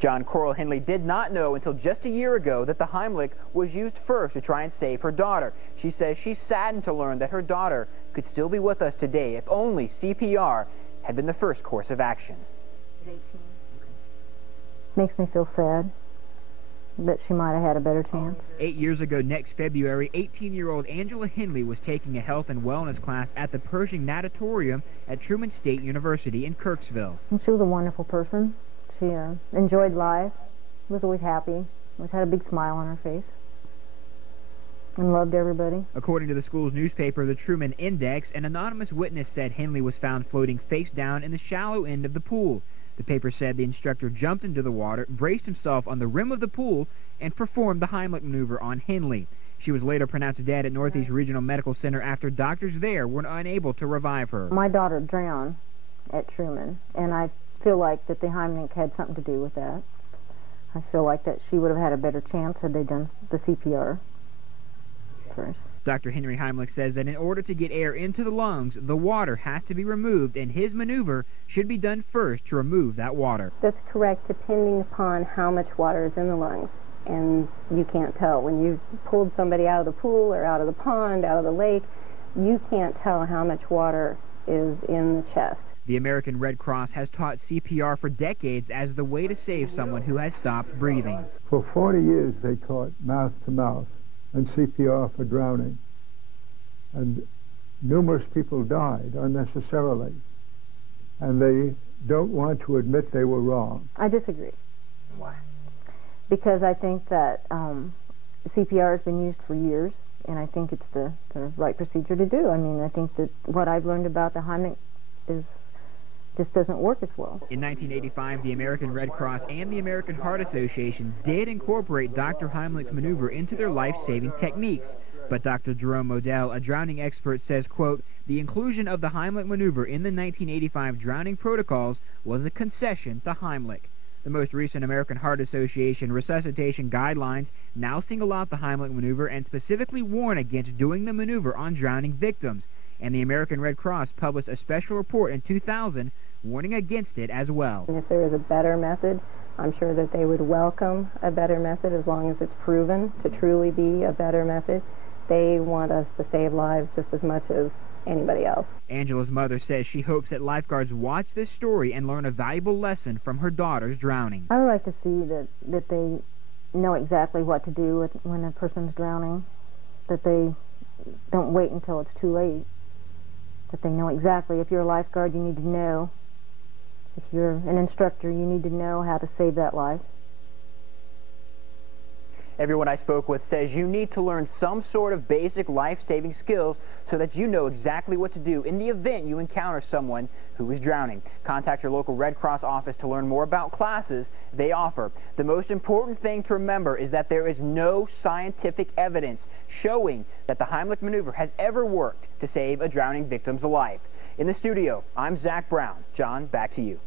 John Coral Henley did not know until just a year ago that the Heimlich was used first to try and save her daughter. She says she's saddened to learn that her daughter could still be with us today if only CPR had been the first course of action. Makes me feel sad that she might have had a better chance. 8 years ago next February, 18-year-old Angela Henley was taking a health and wellness class at the Pershing Natatorium at Truman State University in Kirksville. And she was a wonderful person. She enjoyed life, was always happy, always had a big smile on her face, and loved everybody. According to the school's newspaper, the Truman Index, an anonymous witness said Henley was found floating face down in the shallow end of the pool. The paper said the instructor jumped into the water, braced himself on the rim of the pool, and performed the Heimlich maneuver on Henley. She was later pronounced dead at Northeast Regional Medical Center after doctors there were unable to revive her. My daughter drowned at Truman, and I feel like that the Heimlich had something to do with that. I feel like that she would have had a better chance had they done the CPR first. Dr. Henry Heimlich says that in order to get air into the lungs, the water has to be removed, and his maneuver should be done first to remove that water. That's correct, depending upon how much water is in the lungs. And you can't tell. When you pulled somebody out of the pool or out of the pond, out of the lake, you can't tell how much water is in the chest. The American Red Cross has taught CPR for decades as the way to save someone who has stopped breathing. For 40 years they taught mouth-to-mouth and CPR for drowning. And numerous people died unnecessarily. And they don't want to admit they were wrong. I disagree. Why? Because I think that CPR has been used for years, and I think it's the right procedure to do. I mean, I think that what I've learned about the Heimlich just doesn't work as well. In 1985, the American Red Cross and the American Heart Association did incorporate Dr. Heimlich's maneuver into their life-saving techniques. But Dr. Jerome Modell, a drowning expert, says, quote, the inclusion of the Heimlich maneuver in the 1985 drowning protocols was a concession to Heimlich. The most recent American Heart Association resuscitation guidelines now single out the Heimlich maneuver and specifically warn against doing the maneuver on drowning victims. And the American Red Cross published a special report in 2000 warning against it as well. And if there is a better method, I'm sure that they would welcome a better method as long as it's proven to truly be a better method. They want us to save lives just as much as anybody else. Angela's mother says she hopes that lifeguards watch this story and learn a valuable lesson from her daughter's drowning. I would like to see that they know exactly what to do when a person's drowning, that they don't wait until it's too late, that they know exactly. If you're a lifeguard, you need to know. If you're an instructor, you need to know how to save that life. Everyone I spoke with says you need to learn some sort of basic life-saving skills so that you know exactly what to do in the event you encounter someone who is drowning. Contact your local Red Cross office to learn more about classes they offer. The most important thing to remember is that there is no scientific evidence showing that the Heimlich maneuver has ever worked to save a drowning victim's life. In the studio, I'm Zach Brown. John, back to you.